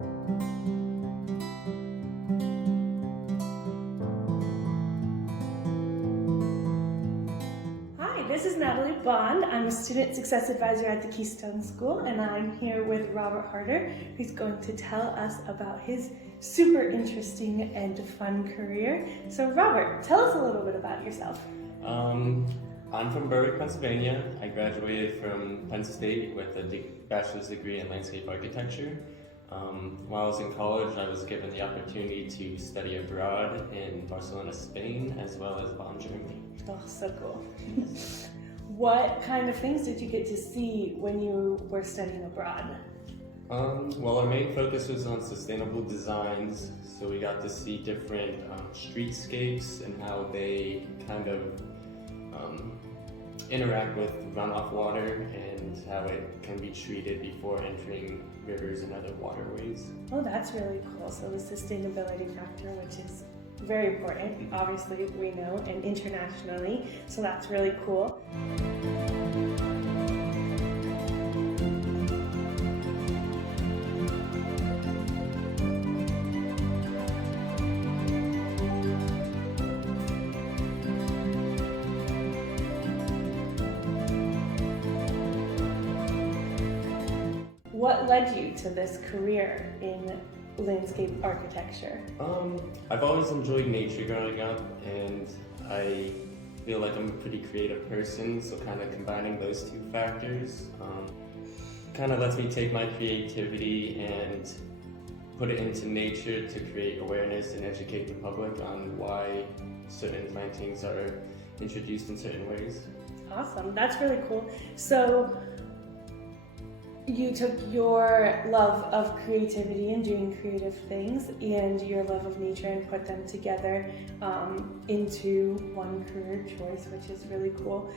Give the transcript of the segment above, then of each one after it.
Hi, this is Natalie Bond. I'm a Student Success Advisor at the Keystone School, and I'm here with Robert Harter, who's going to tell us about his super interesting and fun career. So Robert, tell us a little bit about yourself. I'm from Berwick, Pennsylvania. I graduated from Penn State with a bachelor's degree in landscape architecture. While I was in college, I was given the opportunity to study abroad in Barcelona, Spain, as well as Bonn, Germany. Oh, so cool. What kind of things did you get to see when you were studying abroad? Well, our main focus was on sustainable designs, so we got to see different streetscapes and how they kind of interact with runoff water and how it can be treated before entering rivers and other waterways. Oh, that's really cool. So the sustainability factor, which is very important, obviously we know, and internationally, so that's really cool. What led you to this career in landscape architecture? I've always enjoyed nature growing up, and I feel like I'm a pretty creative person, so kind of combining those two factors kind of lets me take my creativity and put it into nature to create awareness and educate the public on why certain plantings are introduced in certain ways. Awesome, that's really cool. So you took your love of creativity and doing creative things and your love of nature and put them together into one career choice, which is really cool.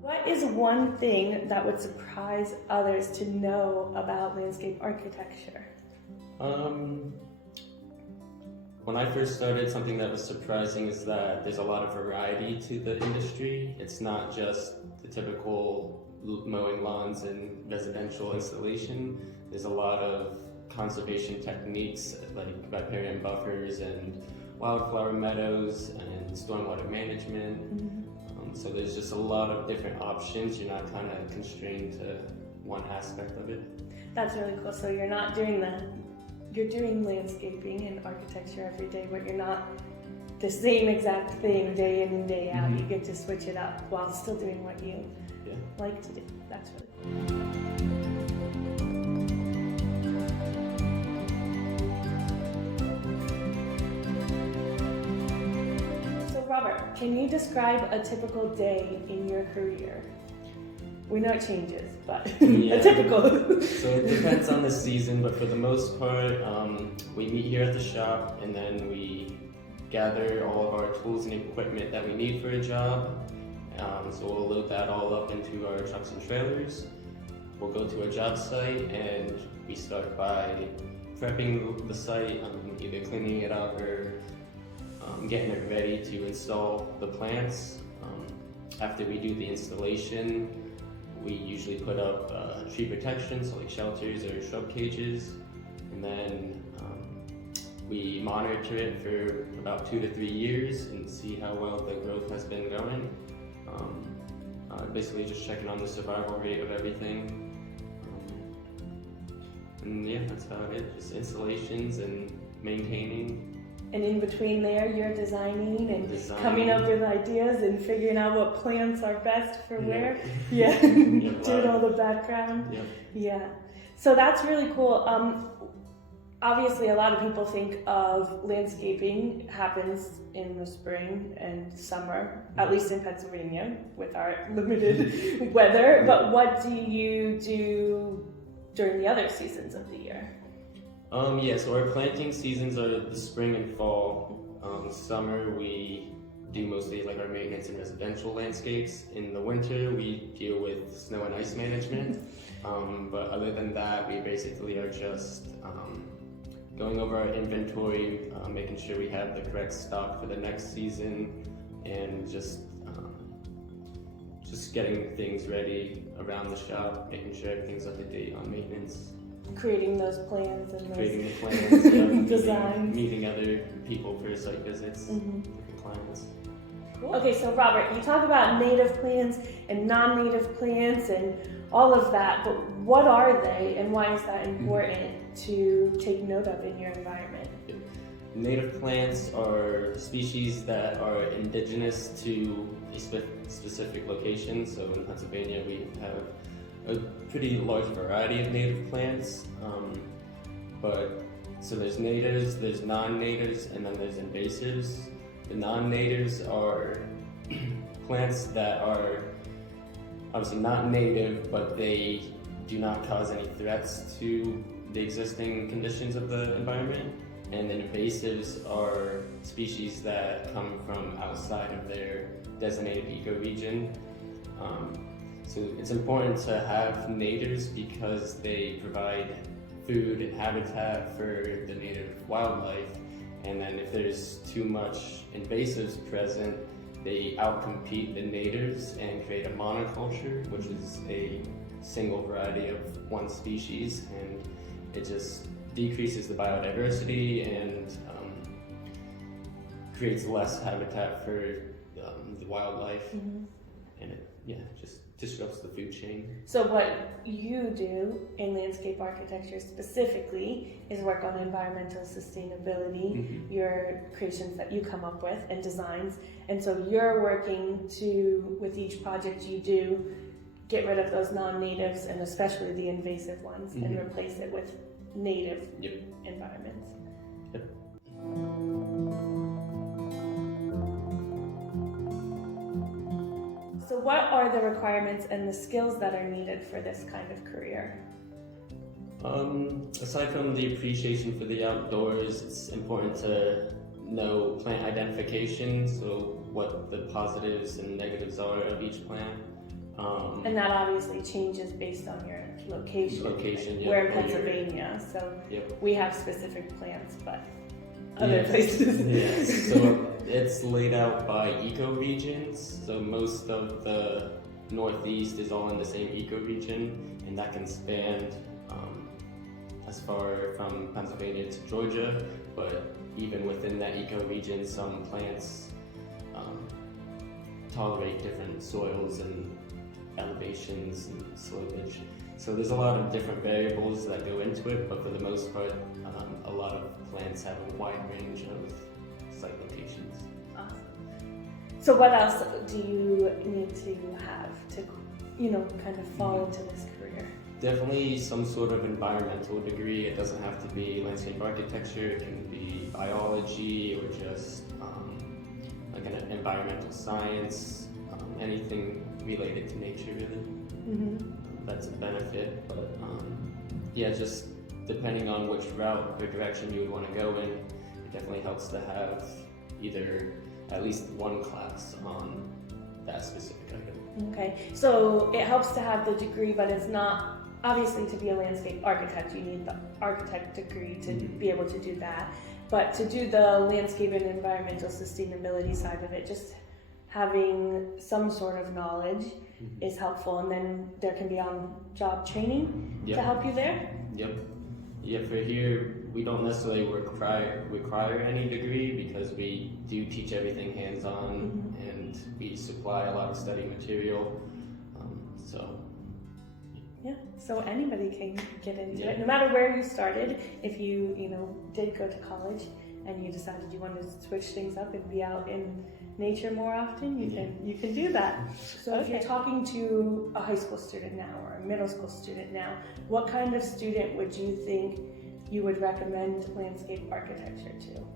What is one thing that would surprise others to know about landscape architecture? When I first started, something that was surprising is that there's a lot of variety to the industry. It's not just the typical mowing lawns and residential installation. There's a lot of conservation techniques like riparian buffers and wildflower meadows and stormwater management. So there's just a lot of different options. You're not kind of constrained to one aspect of it. That's really cool. So you're not doing you're doing landscaping and architecture every day, but you're not the same exact thing day in and day out. You get to switch it up while still doing what you like to do. That's really cool. Robert, can you describe a typical day in your career? We know it changes, but a typical. So it depends on the season, but for the most part, we meet here at the shop and then we gather all of our tools and equipment that we need for a job. So we'll load that all up into our trucks and trailers. We'll go to a job site and we start by prepping the site, either cleaning it up or getting it ready to install the plants. After we do the installation, we usually put up tree protection, so like shelters or shrub cages, and then we monitor it for about 2 to 3 years and see how well the growth has been going. Basically just checking on the survival rate of everything. And yeah, that's about it, just installations and maintaining. And in between there, you're designing and coming up with ideas and figuring out what plants are best for where. Yeah, doing all the background. Yeah. So that's really cool. Obviously, a lot of people think of landscaping happens in the spring and summer, at least in Pennsylvania, with our limited weather. But what do you do during the other seasons of the year? So our planting seasons are the spring and fall. Summer we do mostly like our maintenance and residential landscapes. In the winter we deal with snow and ice management. But other than that, we basically are just going over our inventory, making sure we have the correct stock for the next season, and just getting things ready around the shop, making sure everything's up to date on maintenance. Creating those plans and Creating the plans, designs. meeting other people for site visits, different clients. Cool. Okay, so Robert, you talk about native plants and non-native plants and all of that, but what are they and why is that important to take note of in your environment? Native plants are species that are indigenous to a specific location. So in Pennsylvania, we have a pretty large variety of native plants. So there's natives, there's non-natives, and then there's invasives. The non-natives are plants that are obviously not native, but they do not cause any threats to the existing conditions of the environment. And then invasives are species that come from outside of their designated ecoregion. So it's important to have natives because they provide food and habitat for the native wildlife. And then if there's too much invasives present, they outcompete the natives and create a monoculture, which is a single variety of one species, and it just decreases the biodiversity and creates less habitat for the wildlife, and it just disrupts the food chain. So what you do in landscape architecture specifically is work on environmental sustainability, your creations that you come up with and designs, and so you're working to, with each project you do, get rid of those non-natives and especially the invasive ones and replace it with native environments. Yep. So what are the requirements and the skills that are needed for this kind of career? Aside from the appreciation for the outdoors, it's important to know plant identification, so what the positives and negatives are of each plant. And that obviously changes based on your location. We're in Pennsylvania, so we have specific plants, but other places. So it's laid out by ecoregions. So most of the Northeast is all in the same ecoregion, and that can span as far from Pennsylvania to Georgia. But even within that ecoregion, some plants tolerate different soils and elevations and slopage. So there's a lot of different variables that go into it, but for the most part, a lot of plants have a wide range of site locations. Awesome. So what else do you need to have to, kind of fall into this career? Definitely some sort of environmental degree. It doesn't have to be landscape architecture, it can be biology or just like an environmental science, anything related to nature really. That's a benefit, but just depending on which route or direction you would want to go in, it definitely helps to have either at least one class on that specific item. Okay, so it helps to have the degree, but it's not, obviously to be a landscape architect, you need the architect degree to be able to do that. But to do the landscape and environmental sustainability side of it, just having some sort of knowledge is helpful, and then there can be on-job training to help you there? Yeah, for here, we don't necessarily require any degree because we do teach everything hands-on and we supply a lot of study material. So anybody can get into it, no matter where you started. If you did go to college and you decided you wanted to switch things up and be out in nature more often, you can do that. So if you're talking to a high school student now or a middle school student now, what kind of student would you think you would recommend landscape architecture to?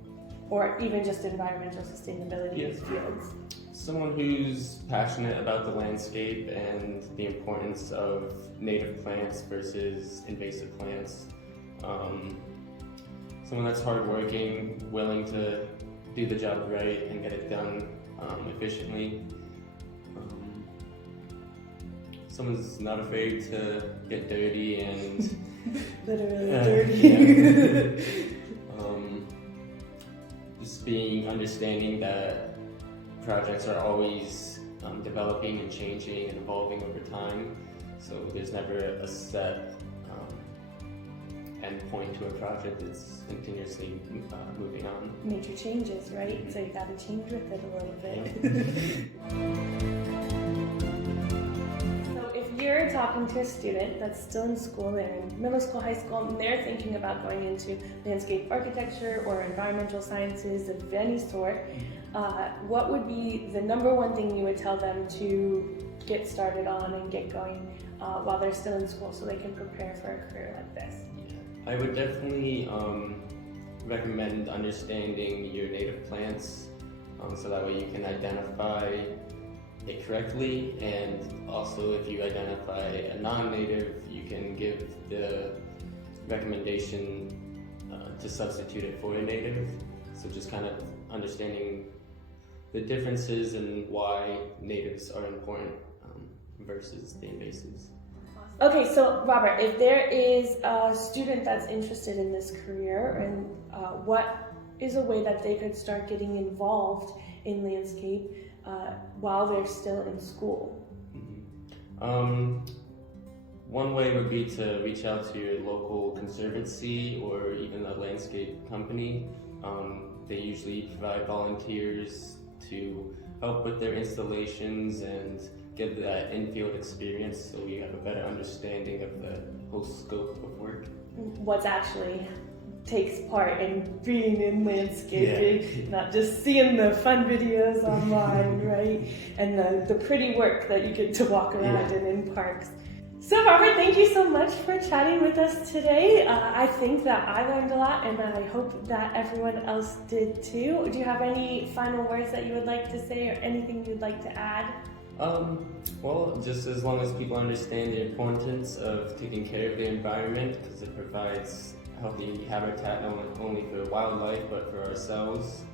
Or even just environmental sustainability fields? Someone who's passionate about the landscape and the importance of native plants versus invasive plants. Someone that's hardworking, willing to do the job right and get it done efficiently. someone's not afraid to get dirty and literally dirty. Just being understanding that projects are always developing and changing and evolving over time. So there's never a set end point to a project. It's continuously moving on. Major changes, right? So you got to change with it a little bit. So if you're talking to a student that's still in school, they're in middle school, high school, and they're thinking about going into landscape architecture or environmental sciences of any sort, what would be the number one thing you would tell them to get started on and get going while they're still in school so they can prepare for a career like this? I would definitely recommend understanding your native plants so that way you can identify it correctly, and also if you identify a non-native, you can give the recommendation to substitute it for a native. So just kind of understanding the differences and why natives are important versus the invasives. Okay, so Robert, if there is a student that's interested in this career, and what is a way that they could start getting involved in landscape while they're still in school? One way would be to reach out to your local conservancy or even a landscape company. They usually provide volunteers to help with their installations and get that in-field experience so you have a better understanding of the whole scope of work. What's actually takes part in being in landscaping, not just seeing the fun videos online, right? And the pretty work that you get to walk around in parks. So Robert, thank you so much for chatting with us today. I think that I learned a lot, and I hope that everyone else did too. Do you have any final words that you would like to say or anything you'd like to add? Well, just as long as people understand the importance of taking care of the environment, because it provides healthy habitat not only for wildlife but for ourselves.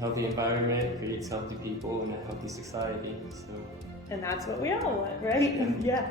Healthy environment creates healthy people and a healthy society. So. And that's what we all want, right? Yeah.